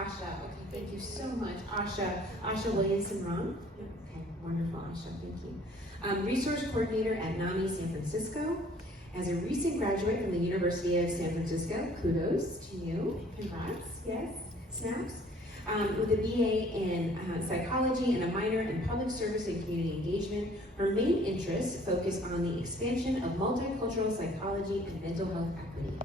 Asha. Okay, thank you so much, Asha. Asha Williamson-Ron? Okay, wonderful, Asha, thank you. Resource coordinator at NAMI San Francisco. As a recent graduate from the University of San Francisco, kudos to you, congrats, yes, snaps. With a BA in psychology and a minor in public service and community engagement, her main interests focus on the expansion of multicultural psychology and mental health equity.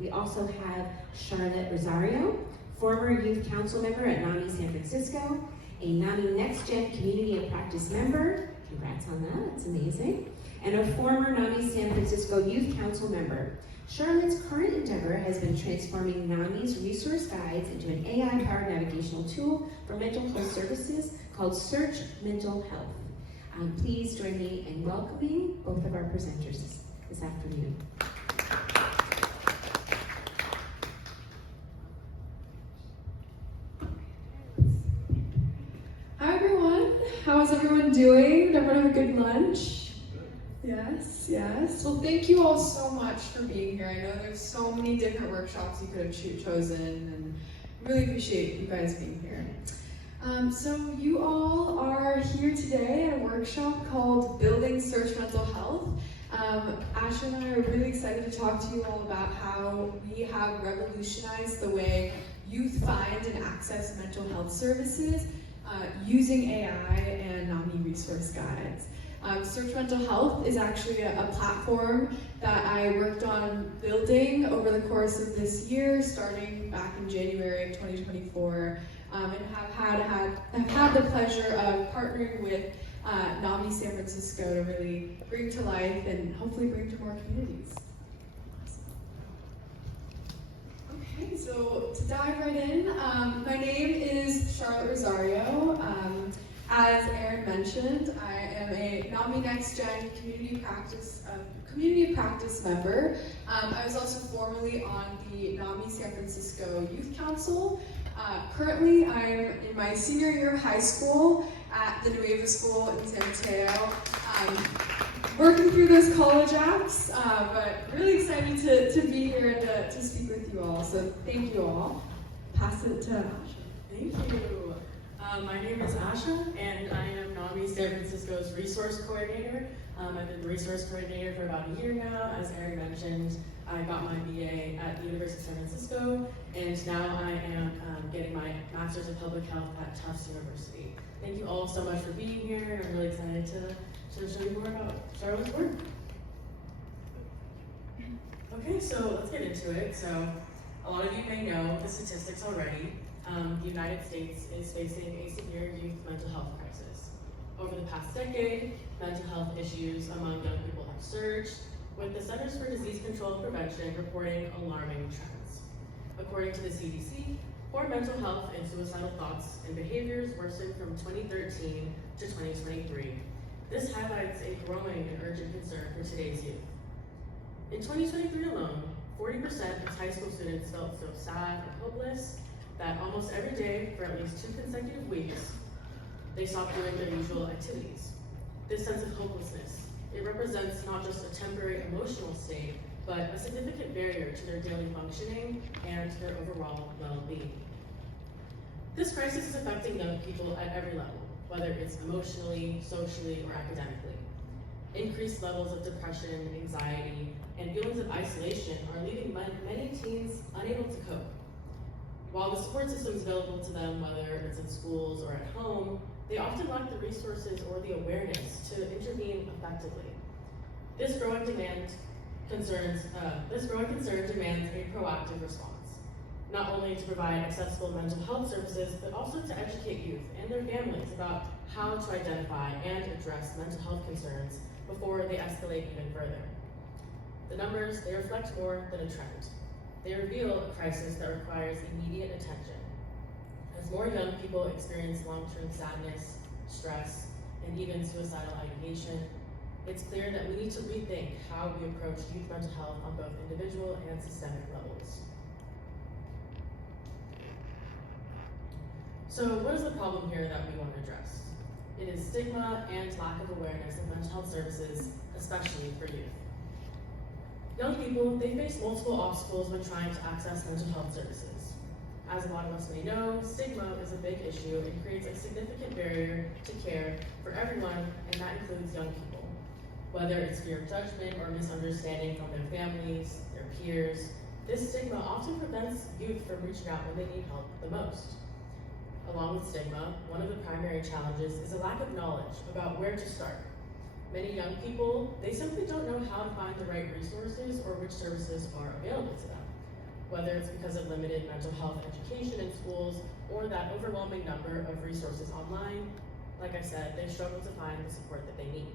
We also have Charlotte Rosario, former youth council member at NAMI San Francisco, a NAMI Next Gen Community of Practice member, congrats on that, that's amazing, and a former NAMI San Francisco Youth Council member. Charlotte's current endeavor has been transforming NAMI's resource guides into an AI-powered navigational tool for mental health services called SearchMentalHealth. Please join me in welcoming both of our presenters this afternoon. Hi everyone, how is everyone doing? Did everyone have a good lunch? Yes, yes. Well, thank you all so much for being here. I know there's so many different workshops you could have chosen, and really appreciate you guys being here. So you all are here today at a workshop called Building Search Mental Health. Asha and I are really excited to talk to you all about how we have revolutionized the way youth find and access mental health services using AI and NAMI resource guides. Search Mental Health is actually a platform that I worked on building over the course of this year, starting back in January of 2024, and have had the pleasure of partnering with NAMI San Francisco to really bring to life and hopefully bring to more communities. Okay, so to dive right in, my name is Charlotte Rosario. As Erin mentioned, I am a NAMI Next Gen Community of Practice member. I was also formerly on the NAMI San Francisco Youth Council. Currently, I'm in my senior year of high school at the Nueva School in San Mateo. Working through those college apps, but really excited to be here and to speak with you all. So thank you all. Pass it to Asha. Thank you. My name is Asha, and I am NAMI San Francisco's resource coordinator. I've been the resource coordinator for about a year now. As Erin mentioned, I got my BA at the University of San Francisco, and now I am getting my Master's of Public Health at Tufts University. Thank you all so much for being here. I'm really excited to show you more about Charlotte's work. Okay, so let's get into it. So a lot of you may know the statistics already. The United States is facing a severe youth mental health crisis. Over the past decade, mental health issues among young people have surged, with the Centers for Disease Control and Prevention reporting alarming trends. According to the CDC, poor mental health and suicidal thoughts and behaviors worsened from 2013 to 2023. This highlights a growing and urgent concern for today's youth. In 2023 alone, 40% of high school students felt so sad and hopeless that almost every day for at least 2 consecutive weeks, they stopped doing their usual activities. This sense of hopelessness, it represents not just a temporary emotional state, but a significant barrier to their daily functioning and their overall well-being. This crisis is affecting young people at every level, whether it's emotionally, socially, or academically. Increased levels of depression, anxiety, and feelings of isolation are leaving many teens unable to cope. While the support systems available to them, whether it's in schools or at home, they often lack the resources or the awareness to intervene effectively. This growing concern demands a proactive response, not only to provide accessible mental health services, but also to educate youth and their families about how to identify and address mental health concerns before they escalate even further. The numbers, they reflect more than a trend. They reveal a crisis that requires immediate attention. As more young people experience long-term sadness, stress, and even suicidal ideation, it's clear that we need to rethink how we approach youth mental health on both individual and systemic levels. So what is the problem here that we want to address? It is stigma and lack of awareness of mental health services, especially for youth. Young people, they face multiple obstacles when trying to access mental health services. As a lot of us may know, stigma is a big issue and creates a significant barrier to care for everyone, and that includes young people. Whether it's fear of judgment or misunderstanding from their families, their peers, this stigma often prevents youth from reaching out when they need help the most. Along with stigma, one of the primary challenges is a lack of knowledge about where to start. Many young people, they simply don't know how to find the right resources or which services are available to them. Whether it's because of limited mental health education in schools or that overwhelming number of resources online, like I said, they struggle to find the support that they need.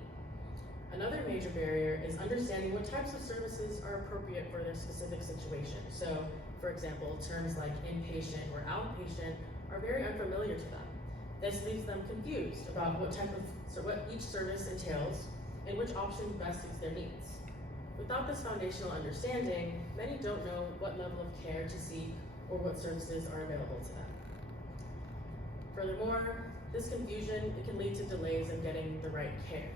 Another major barrier is understanding what types of services are appropriate for their specific situation. So, for example, terms like inpatient or outpatient are very unfamiliar to them. This leaves them confused about what each service entails and which option best suits their needs. Without this foundational understanding, many don't know what level of care to seek or what services are available to them. Furthermore, this confusion, it can lead to delays in getting the right care,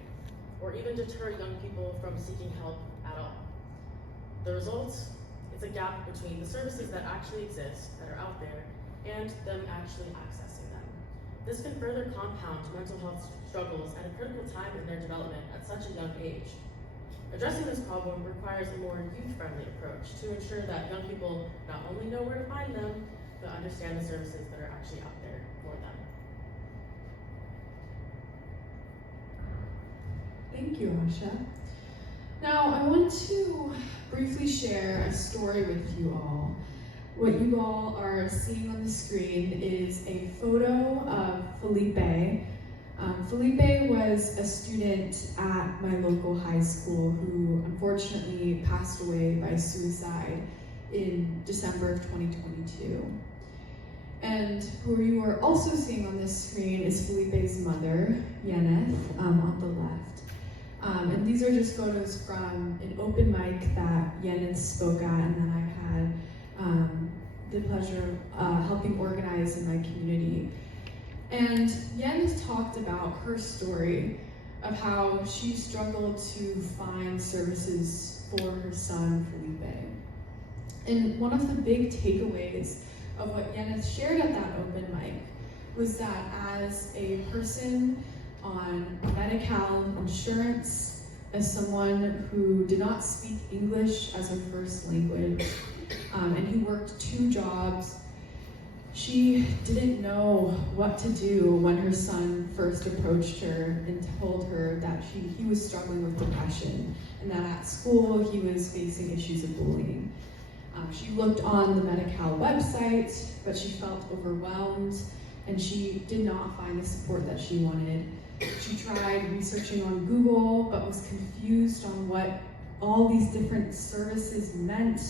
or even deter young people from seeking help at all. The result is a gap between the services that actually exist, that are out there, and them actually accessing them. This can further compound mental health struggles at a critical time in their development at such a young age. Addressing this problem requires a more youth-friendly approach to ensure that young people not only know where to find them, but understand the services that are actually out there for them. Thank you, Asha. Now, I want to briefly share a story with you all. What you all are seeing on the screen is a photo of Felipe. Felipe was a student at my local high school who unfortunately passed away by suicide in December of 2022. And who you are also seeing on this screen is Felipe's mother, Yeneth, on the left. And these are just photos from an open mic that Yeneth spoke at and that I've had the pleasure of helping organize in my community. And Yeneth talked about her story of how she struggled to find services for her son, Felipe. And one of the big takeaways of what Yeneth shared at that open mic was that as a person on Medi-Cal insurance, as someone who did not speak English as her first language, and who worked 2 jobs, she didn't know what to do when her son first approached her and told her that he was struggling with depression and that at school he was facing issues of bullying. She looked on the Medi-Cal website, but she felt overwhelmed and she did not find the support that she wanted. She tried researching on Google, but was confused on what all these different services meant,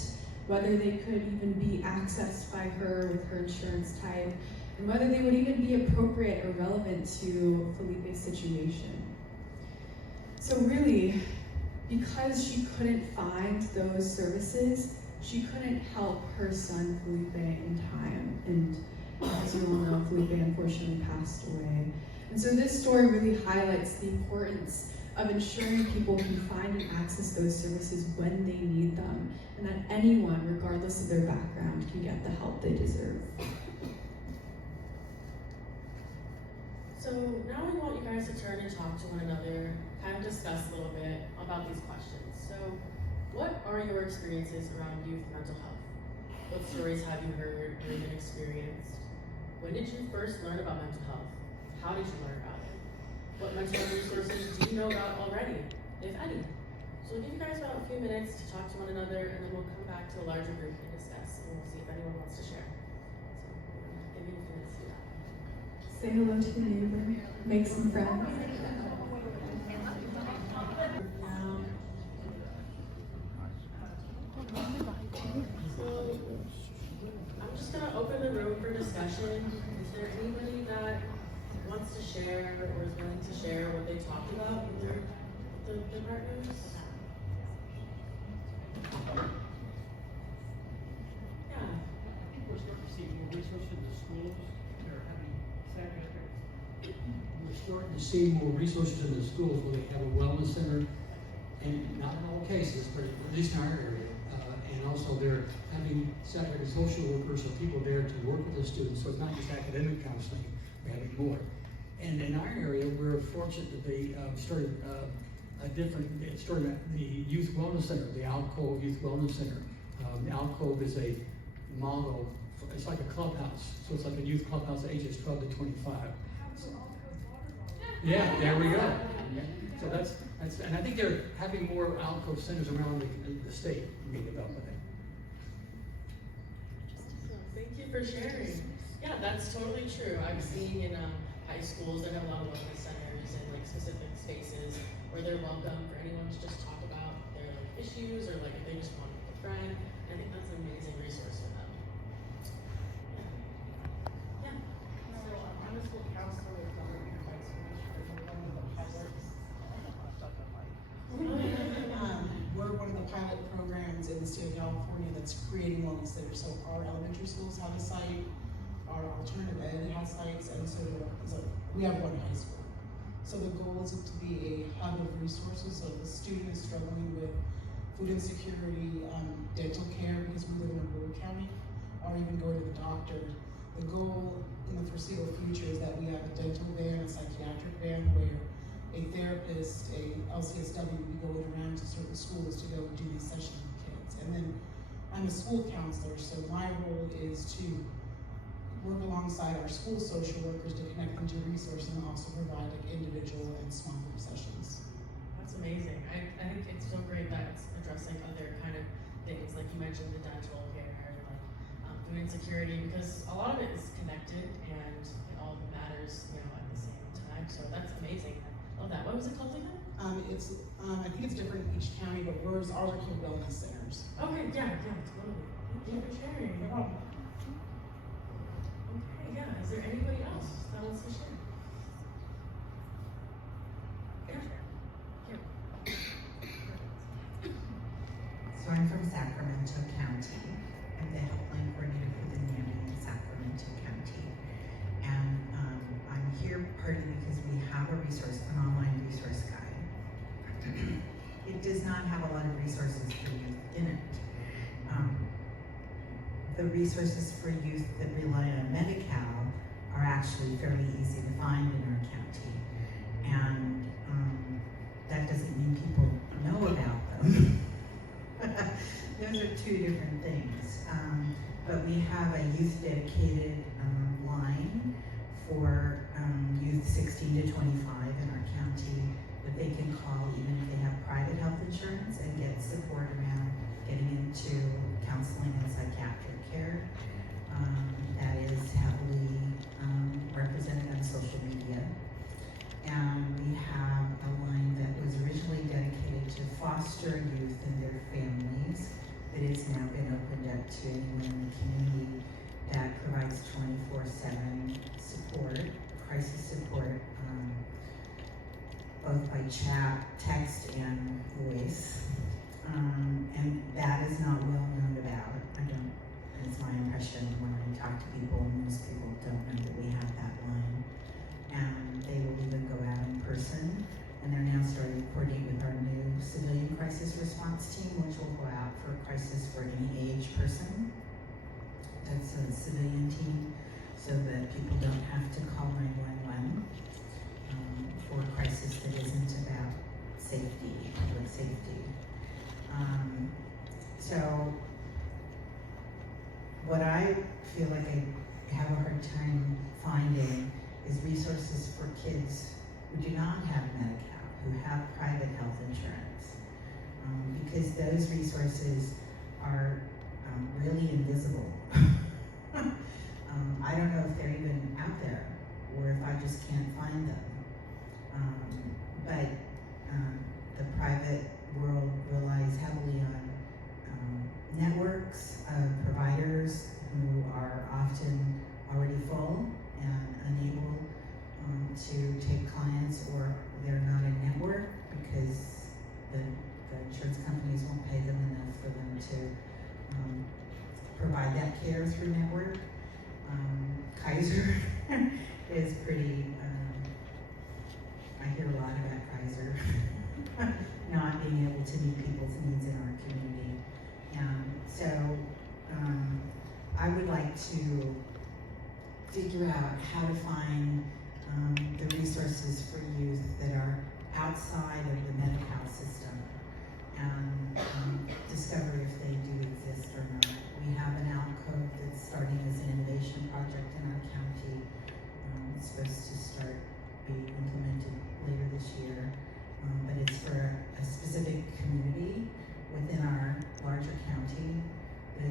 whether they could even be accessed by her with her insurance type, and whether they would even be appropriate or relevant to Felipe's situation. So really, because she couldn't find those services, she couldn't help her son Felipe in time. And as you all know, Felipe unfortunately passed away. And so this story really highlights the importance of ensuring people can find and access those services when they need them, and that anyone, regardless of their background, can get the help they deserve. So now we want you guys to turn and talk to one another, kind of discuss a little bit about these questions. So what are your experiences around youth mental health? What stories have you heard or even experienced? When did you first learn about mental health? How did you learn about it? What mental health resources do you know about already, if any? So we'll give you guys about a few minutes to talk to one another, and then we'll come back to a larger group and discuss, and we'll see if anyone wants to share. So we'll give you a few minutes to do that. Say hello to your neighbor, make some friends. So I'm just gonna open the room for discussion. Is there anybody that wants to share or is willing to share what they talked about with their partners? Yeah. I think we're starting to see more resources in the schools. They're having We're starting to see more resources in the schools where they have a wellness center, and not in all cases, but at least in our area, and also they're having Saturday social workers or people there to work with the students, so it's not just academic counseling, we're having more. And in our area, we're fortunate that they started the Youth Wellness Center, the Alcove Youth Wellness Center. The Alcove is a model, it's like a clubhouse, so it's like a youth clubhouse ages 12 to 25. Yeah, there we go. Yeah. So that's, and I think they're having more Alcove centers around the state being developed, I think. Thank you for sharing. Yeah, that's totally true. I've seen in high schools that have a lot of wellness centers and like specific spaces where they're welcome for anyone to just talk about their like issues or like if they just want a friend. I think that's an amazing resource for them. Yeah. So I'm a school counselor with Revolutionizing one of the pilots. We're one of the pilot programs in the state of California that's creating wellness centers. So our elementary schools have a site, our alternative ed has sites, and so we have one high school. So the goal is to be a hub of resources. So if a student is struggling with food insecurity, dental care, because we live in a rural county, or even going to the doctor, the goal in the foreseeable future is that we have a dental van, a psychiatric van, where a therapist, a LCSW will be going around to certain schools to go and do these sessions with kids. And then I'm a school counselor, so my role is to work alongside our school social workers to connect them to resources and also provide like individual and small group sessions. That's amazing. I think it's so great that it's addressing other kind of things, like you mentioned the dental care, like food insecurity, because a lot of it is connected and it all matters, you know, at the same time. So that's amazing. I love that. What was it called again? I think it's different in each county, but ours are called wellness centers. Okay, yeah, totally. Thank you for sharing. Okay, yeah. Is there anybody else that wants to share? So I'm from Sacramento County. I'm the helpline coordinator for the NAMI in Sacramento County. And I'm here partly because we have a resource, an online resource guide. It does not have a lot of resources for youth in it. The resources for youth that rely on Medi-Cal are actually fairly easy to find in our county. And that doesn't mean people know about them. Those are two different things. But we have a youth dedicated line for youth 16 to 25 in our county that they can call even if they have private health insurance and get support around getting into counseling and psychiatric care. That is heavily represented on social media. And we have a line that was originally dedicated to foster youth and their families that has now been opened up to anyone in the community that provides 24/7 support, crisis support, both by chat, text, and voice. And that is not well known about. It's my impression when I talk to people, most people don't know that we have that line. And they will even go out in person. And they're now starting to coordinate with our new civilian crisis response team, which will go out for a crisis for any age person. That's a civilian team, so that people don't have to call 911 for a crisis that isn't about safety, public safety. So what I feel like I have a hard time finding is resources for kids who do not have Medi-Cal, who have private health insurance, because those resources are really invisible. I don't know if they're even out there, or if I just can't find them. But the private world relies heavily on networks of providers who are often already full and unable to take clients, or they're not in network because the insurance companies won't pay them enough for them to provide that care through network. Kaiser is pretty, I hear a lot about Kaiser not being able to meet people's needs in our community. So figure out how to find the resources for youth that are outside of the Medi-Cal system and discover if they do exist or not. We have an alcove that's starting as an innovation project in our county. It's supposed to start being implemented later this year, but it's for a specific community within our larger county.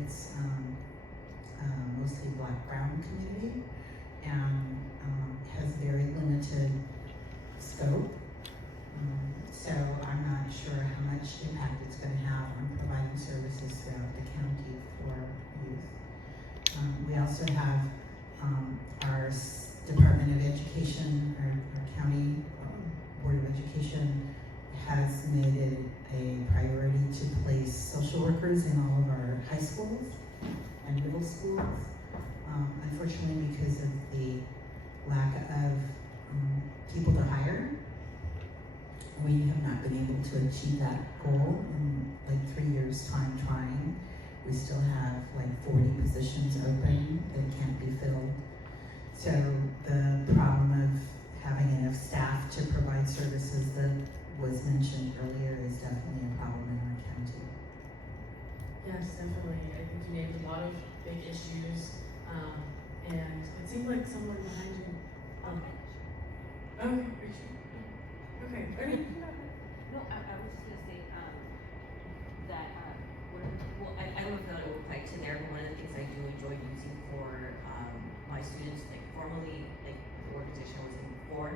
It's mostly black-brown community and has very limited scope. So I'm not sure how much impact it's going to have on providing services throughout the county for youth. We also have our Department of Education, our county Board of Education has made it a priority to place social workers in all of our high schools and middle schools. Unfortunately, because of the lack of people to hire, we have not been able to achieve that goal in like 3 years' time trying. We still have like 40 positions open that can't be filled. So the problem of having enough staff to provide services that was mentioned earlier is definitely a problem in our county. Yes, definitely. I think you named a lot of big issues, and it seemed like someone behind you. Okay, okay. I mean, No, I was just gonna say, that, I don't know if it will apply to there, but one of the things I do enjoy using for, my students, like formally, like the organization I was in before,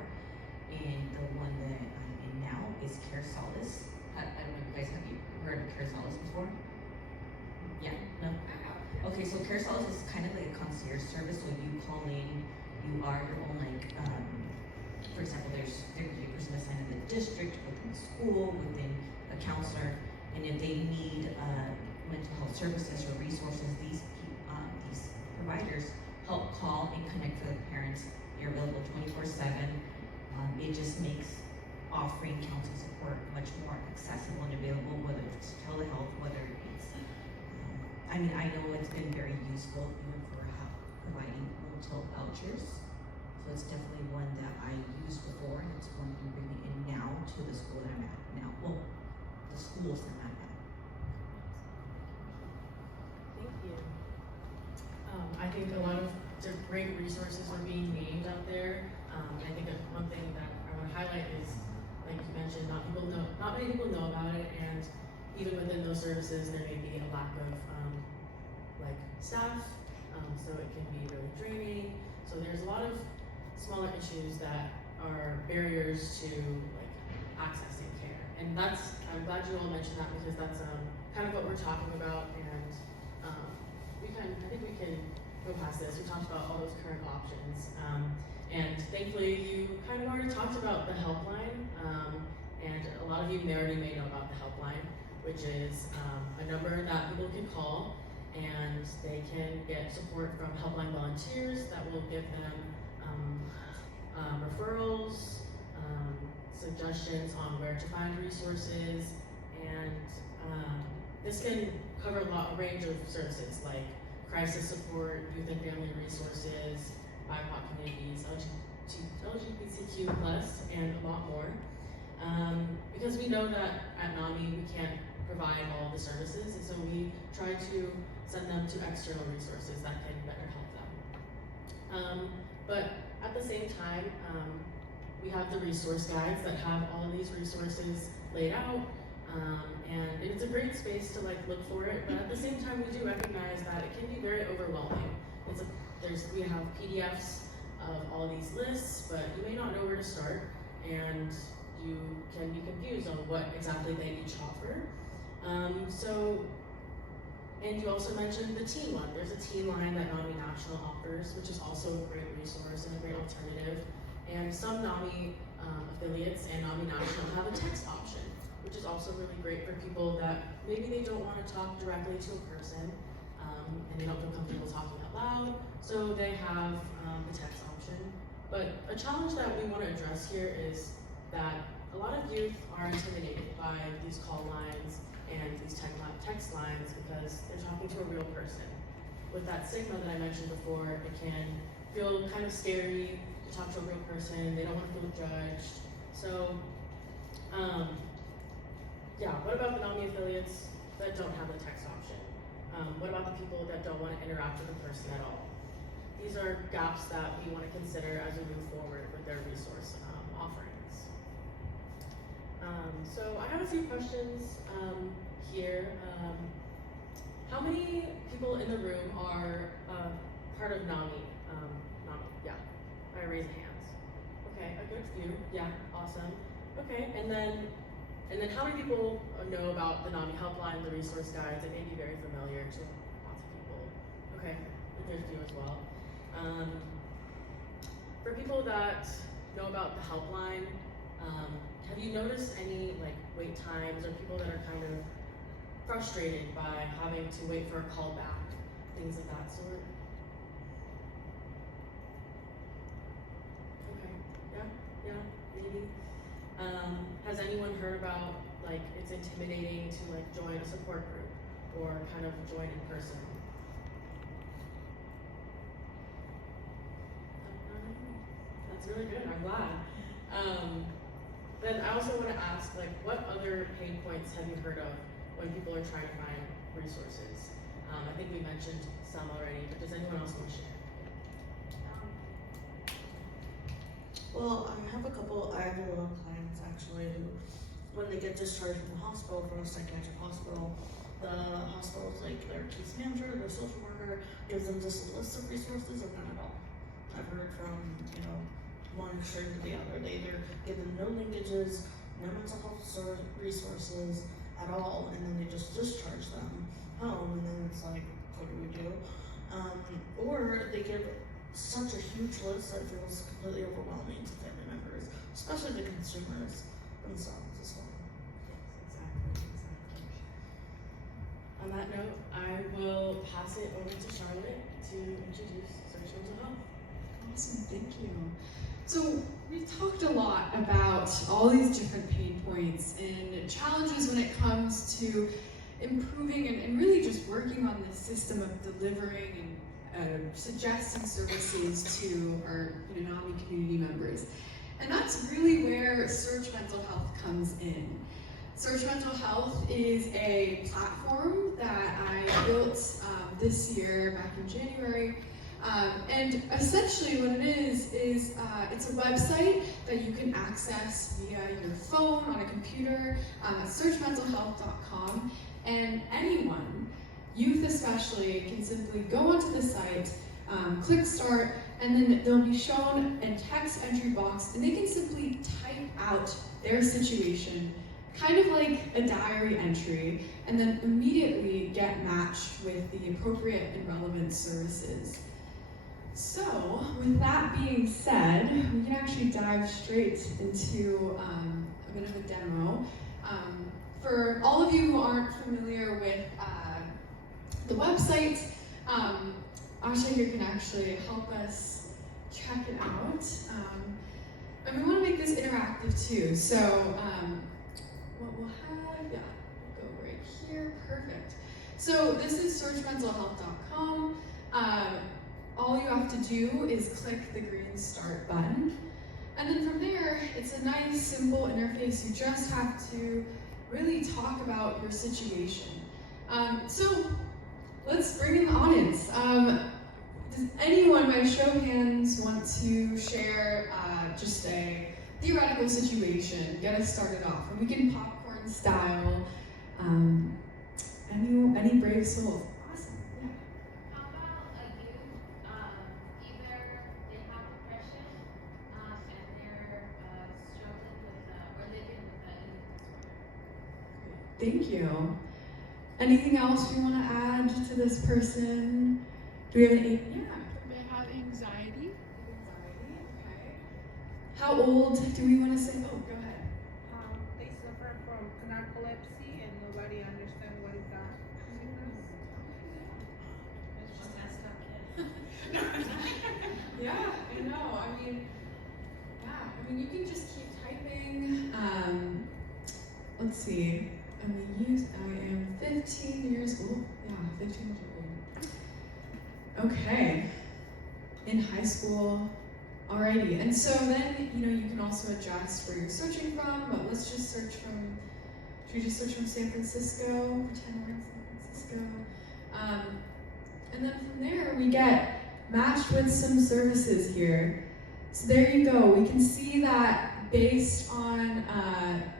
and the one that I'm in now is Care Solace. I don't know if you guys have heard of Care Solace before? Yeah, no? Okay, so Care Solace is kind of like a concierge service, so you call in, you are your own like, for example, there's a person assigned in the district, within the school, within a counselor, and if they need mental health services or resources, these providers help call and connect with the parents. You're available 24/7. It just makes offering counseling support much more accessible and available, whether it's telehealth, whether it's, I mean, I know it's been very useful even for providing mental vouchers. So it's definitely one that I used before, and it's one I'm bringing in now to the school that I'm at now. Well, the schools that I'm at. thank you. I think a lot of great resources are being named out there. And I think that one thing that I want to highlight is, like you mentioned, not many people know about it, and even within those services, there may be a lack of like staff, so it can be really draining. So there's a lot of smaller issues that are barriers to like accessing care, and I'm glad you all mentioned that, because that's kind of what we're talking about, and I think we can go past this. We talked about all those current options, and thankfully you kind of already talked about the helpline, and a lot of you already may know about the helpline, which is a number that people can call, and they can get support from helpline volunteers that will give them referrals, suggestions on where to find resources, and this can cover a range of services like crisis support, youth and family resources, BIPOC communities, LGBTQ+, and a lot more. Because we know that at NAMI we can't provide all the services, and so we try to send them to external resources that can better help them. But at the same time, we have the resource guides that have all of these resources laid out, and it's a great space to like look for it, but at the same time we do recognize that it can be very overwhelming. We have PDFs of all these lists, but you may not know where to start, and you can be confused on what exactly they each offer. And you also mentioned the teen one. There's a teen line that NAMI National offers, which is also a great resource and a great alternative. And some NAMI affiliates and NAMI National have a text option, which is also really great for people that maybe they don't want to talk directly to a person, and they don't feel comfortable talking out loud, so they have the text option. But a challenge that we want to address here is that a lot of youth are intimidated by these call lines and these text lines because they're talking to a real person. with that stigma that I mentioned before, it can feel kind of scary to talk to a real person. They don't want to feel judged. So, yeah, what about the NAMI affiliates that don't have the text option? What about the people that don't want to interact with the person at all? These are gaps that we want to consider as we move forward with their resource offerings. So I have a few questions here. How many people in the room are part of NAMI? NAMI, yeah, by raise of hands. Okay, a good few. Yeah, awesome. Okay, and then how many people know about the NAMI helpline, the resource guides? It may be very familiar to lots of people. Okay, there's a few as well. For people that know about the helpline, have you noticed any like wait times or people that are kind of frustrated by having to wait for a call back, things of that sort? Okay, yeah, maybe. Has anyone heard about like it's intimidating to like join a support group or kind of join in person? That's really good, I'm glad. Then I also want to ask, like, what other pain points have you heard of when people are trying to find resources? I think we mentioned some already, but does anyone else want to share? Well, I have a lot of clients actually who, when they get discharged from the hospital, from a psychiatric hospital, the hospital's like their case manager, their social worker gives them just a list of resources or none at all. I've heard from, one extreme to the other. They either give them no linkages, no mental health resources at all, and then they just discharge them home, and then it's like, what do we do? Or they give such a huge list that feels completely overwhelming to family members, especially the consumers themselves as well. Exactly. On that note, I will pass it over to Charlotte to introduce Search Mental Health. Awesome, thank you. So we've talked a lot about all these different pain points and challenges when it comes to improving and really just working on the system of delivering and suggesting services to our NAMI community members. And that's really where Search Mental Health comes in. Search Mental Health is a platform that I built this year, back in January. And essentially what it is it's a website that you can access via your phone, on a computer, at searchmentalhealth.com, and anyone, youth especially, can simply go onto the site, click start, and then they'll be shown a text entry box, and they can simply type out their situation, kind of like a diary entry, and then immediately get matched with the appropriate and relevant services. So, with that being said, we can actually dive straight into a bit of a demo. For all of you who aren't familiar with the website, Asha here can actually help us check it out. And we want to make this interactive too. So, what we'll have, we'll go right here, perfect. So this is searchmentalhealth.com. All you have to do is click the green start button. And then from there, it's a nice, simple interface. You just have to really talk about your situation. So let's bring in the audience. Does anyone, by show of hands, want to share just a theoretical situation, get us started off? And we can popcorn style. Any brave soul? Awesome. Yeah. How about a youth, either they have depression and they're struggling with or living with an eating disorder? Thank you. Anything else we want to add to this person? Do we have any? Yeah. They have anxiety. Anxiety, okay. How old do we want to say? Oh, go ahead. They suffer from narcolepsy and nobody understands what is that. Yeah, I know. I mean, you can just keep typing. Let's see. I am 15 years old. Yeah, 15 years old. Okay, in high school, alrighty. And so then, you can also adjust where you're searching from, but let's just search from, should we just search from San Francisco? Pretend we're in San Francisco. And then from there, we get matched with some services here. So there you go. We can see that based on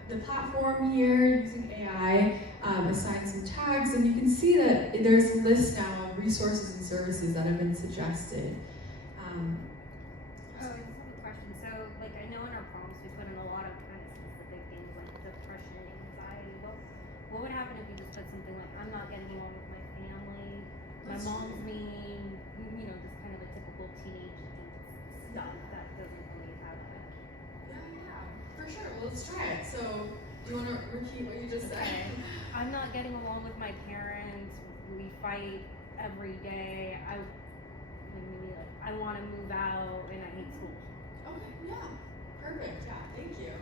the platform here, using AI, assign some tags, and you can see that there's a list now of resources and services that have been suggested. Oh, I just have a question. So, like, I know in our prompts we put in a lot of kind of specific things like depression, anxiety. What would happen if you just put something like, I'm not getting along with my family, my mom's mean, just kind of a typical teenage stuff that doesn't really have that. Yeah, for sure. Well, let's try it. So, do you want to repeat what you just said? Okay. I'm not getting along with my parents. We fight every day. I want to move out and I hate school. Okay, yeah, perfect. Yeah, thank you.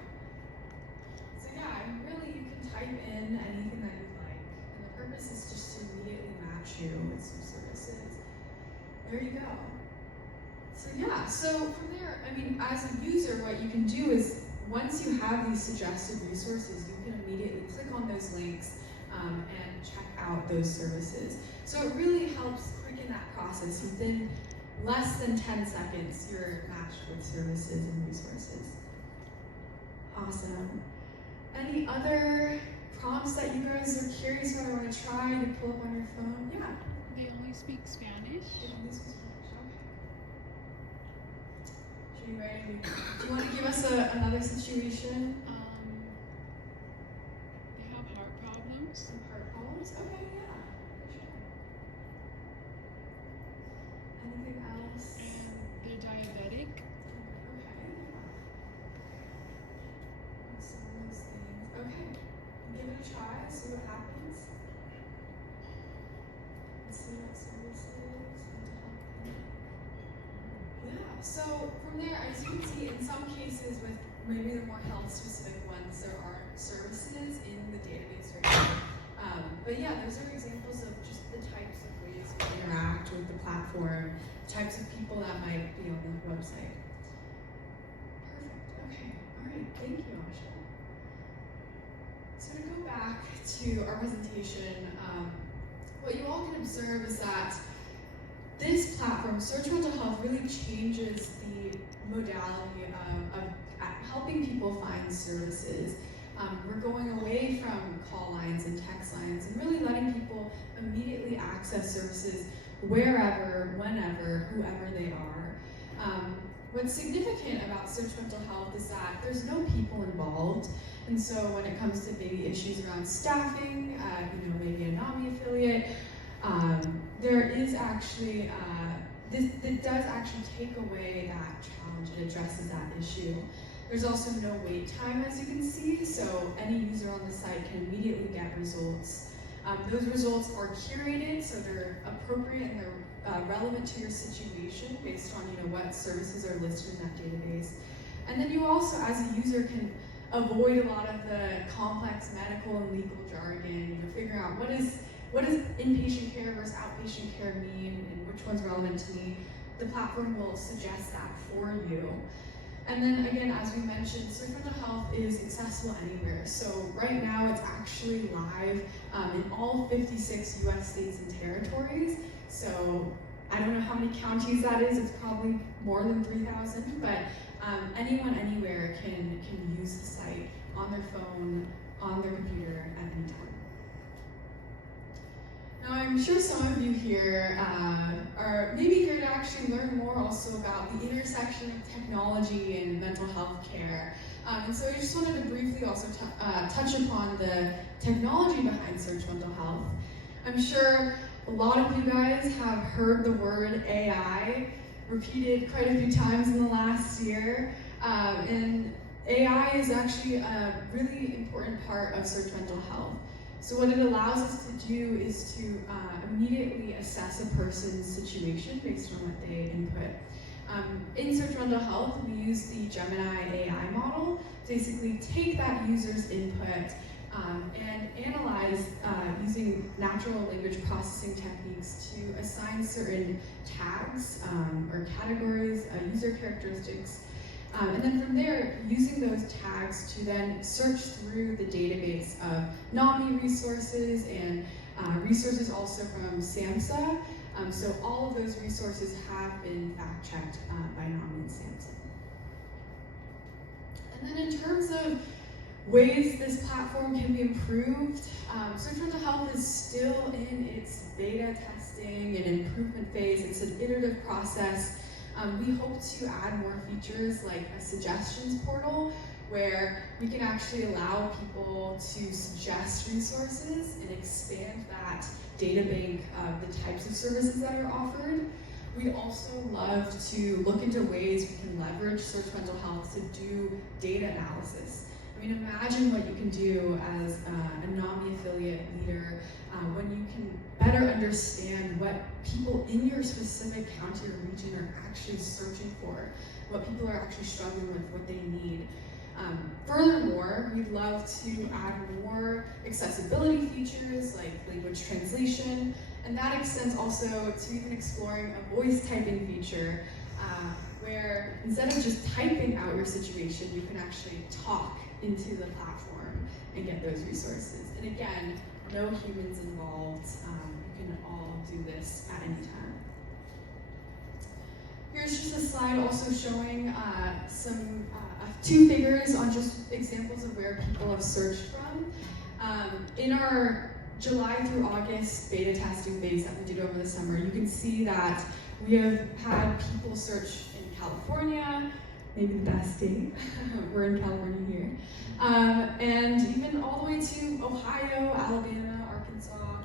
So yeah, you can type in anything that you like, and the purpose is just to immediately match you with some services. There you go. So yeah, so from there, as a user, what you can do is once you have these suggested resources, you can immediately click on those links and check out those services. So it really helps quicken that process. Within less than 10 seconds, you're matched with services and resources. Awesome. Any other prompts that you guys are curious about or want to try to pull up on your phone? Yeah. They only speak Spanish. They only speak Spanish. Okay. Should we ready? Do you want to give us another situation? They have heart problems. Some heart problems? Okay, yeah. For sure. Anything else? And they're diabetic. Okay. Some of those things. Okay. Give it a try, see what happens. Let's see what services. Yeah, so from there, as you can see, in some cases with maybe the more health specific ones, there aren't services in the database right now. But yeah, those are examples of just the types of ways we interact with the platform, types of people that might be on the website. Perfect, okay, all right, thank you, Asha. So to go back to our presentation, what you all can observe is that this platform, SearchMentalHealth, really changes the modality of helping people find services. We're going away from call lines and text lines and really letting people immediately access services wherever, whenever, whoever they are. What's significant about SearchMentalHealth is that there's no people involved. And so when it comes to maybe issues around staffing, maybe a NAMI affiliate, there is actually, this does actually take away that challenge. It addresses that issue. There's also no wait time, as you can see, so any user on the site can immediately get results. Those results are curated, so they're appropriate and they're relevant to your situation based on what services are listed in that database. And then you also, as a user, can avoid a lot of the complex medical and legal jargon, figuring out what does inpatient care versus outpatient care mean and which one's relevant to me. The platform will suggest that for you. And then again, as we mentioned, SearchMentalHealth is accessible anywhere. So right now it's actually live in all 56 US states and territories. So I don't know how many counties that is, it's probably more than 3,000, but anyone anywhere can use the site on their phone, on their computer at any time. Now, I'm sure some of you here are maybe here to actually learn more also about the intersection of technology and mental health care. And so I just wanted to briefly also touch upon the technology behind SearchMentalHealth. I'm sure a lot of you guys have heard the word AI repeated quite a few times in the last year. And AI is actually a really important part of SearchMentalHealth. So what it allows us to do is to immediately assess a person's situation based on what they input. In SearchMentalHealth, we use the Gemini AI model to basically take that user's input, and analyze using natural language processing techniques to assign certain tags or categories, user characteristics, and then from there, using those tags to then search through the database of NAMI resources and resources also from SAMHSA. So all of those resources have been fact-checked by NAMI and SAMHSA. And then in terms of ways this platform can be improved, Search Mental Health is still in its beta testing and improvement phase. It's an iterative process. We hope to add more features like a suggestions portal where we can actually allow people to suggest resources and expand that data bank of the types of services that are offered. We'd also love to look into ways we can leverage Search Mental Health to do data analysis. I mean, imagine what you can do as a NAMI affiliate leader when you can better understand what people in your specific county or region are actually searching for, what people are actually struggling with, what they need. Furthermore, we'd love to add more accessibility features like language translation, and that extends also to even exploring a voice typing feature where instead of just typing out your situation, you can actually talk into the platform and get those resources. And again, no humans involved. You can all do this at any time. Here's just a slide also showing some two figures on just examples of where people have searched from. In our July through August beta testing phase that we did over the summer, you can see that we have had people search in California, maybe the best state. We're in California here. And even all the way to Ohio, Alabama, Arkansas.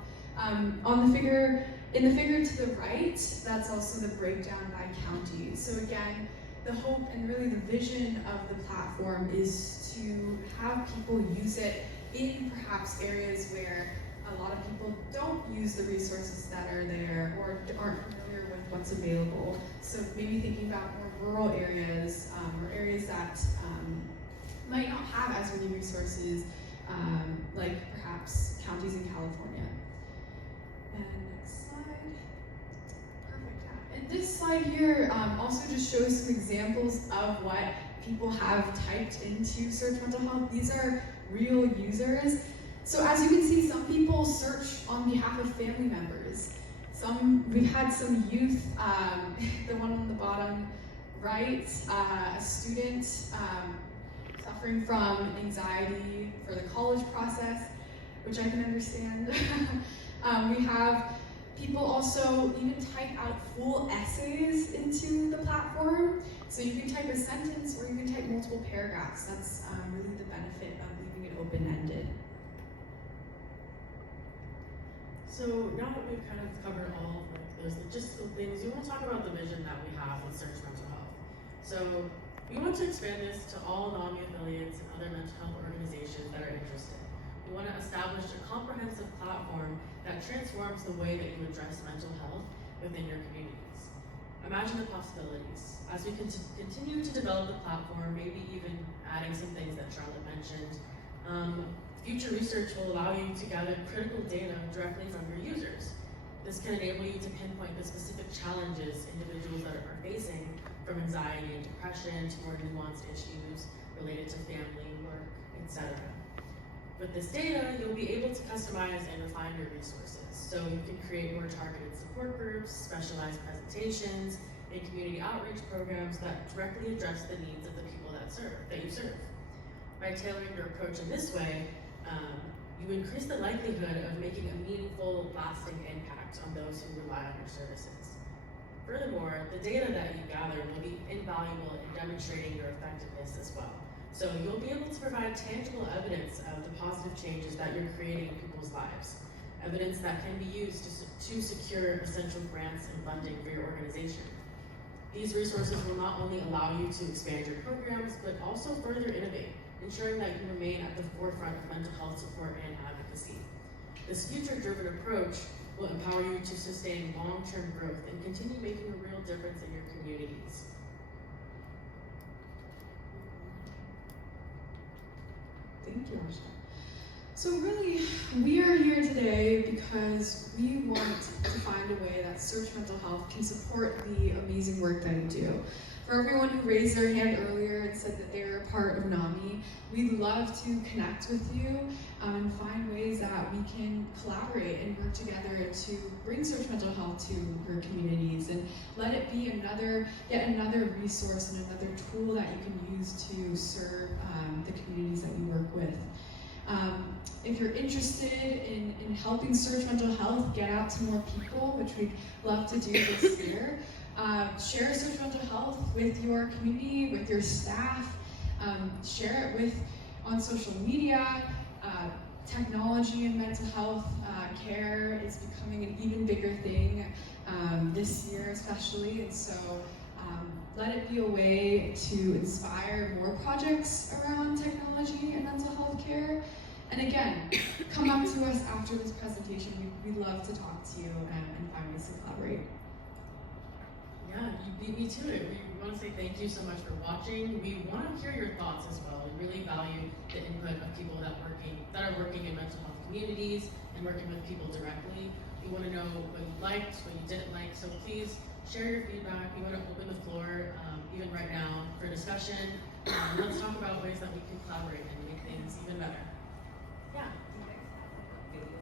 In the figure to the right, that's also the breakdown by county. So again, the hope and really the vision of the platform is to have people use it in perhaps areas where a lot of people don't use the resources that are there or aren't familiar with what's available. So maybe thinking about more rural areas or areas that might not have as many resources, like perhaps counties in California. And next slide. Perfect, yeah. And this slide here also just shows some examples of what people have typed into Search Mental Health. These are real users. So as you can see, some people search on behalf of family members. We've had some youth, the one on the bottom right, a student suffering from anxiety for the college process, which I can understand. We have people also even type out full essays into the platform. So you can type a sentence or you can type multiple paragraphs. That's really the benefit of leaving it open-ended. So now that we've kind of covered all of those logistical things, we want to talk about the vision that we have with Search Mental Health. So we want to expand this to all NAMI affiliates and other mental health organizations that are interested. We want to establish a comprehensive platform that transforms the way that you address mental health within your communities. Imagine the possibilities. As we continue to develop the platform, maybe even adding some things that Charlotte mentioned, future research will allow you to gather critical data directly from your users. This can enable you to pinpoint the specific challenges individuals that are facing, from anxiety and depression to more nuanced issues related to family, work, etc. With this data, you'll be able to customize and refine your resources. So you can create more targeted support groups, specialized presentations, and community outreach programs that directly address the needs of the people that you serve. By tailoring your approach in this way, you increase the likelihood of making a meaningful, lasting impact on those who rely on your services. Furthermore, the data that you gather will be invaluable in demonstrating your effectiveness as well. So you'll be able to provide tangible evidence of the positive changes that you're creating in people's lives. Evidence that can be used to secure essential grants and funding for your organization. These resources will not only allow you to expand your programs, but also further innovate, ensuring that you remain at the forefront of mental health support and advocacy. This future-driven approach will empower you to sustain long-term growth and continue making a real difference in your communities. Thank you, Asha. So really, we are here today because we want to find a way that Search Mental Health can support the amazing work that you do. For everyone who raised their hand earlier and said that they're a part of NAMI, we'd love to connect with you and find ways that we can collaborate and work together to bring Search Mental Health to your communities and let it be yet another resource and another tool that you can use to serve the communities that you work with. If you're interested in helping Search Mental Health get out to more people, which we'd love to do this year, share Search Mental Health with your community, with your staff, share it on social media. Technology and mental health care is becoming an even bigger thing this year especially, and so let it be a way to inspire more projects around technology and mental health care. And again, come up to us after this presentation. We'd love to talk to you and find ways to collaborate. Yeah, you beat me to it. We want to say thank you so much for watching. We want to hear your thoughts as well. We really value the input of people that are working in mental health communities and working with people directly. We want to know what you liked, what you didn't like, so please share your feedback. We want to open the floor, even right now, for discussion. Let's talk about ways that we can collaborate and make things even better. Yeah.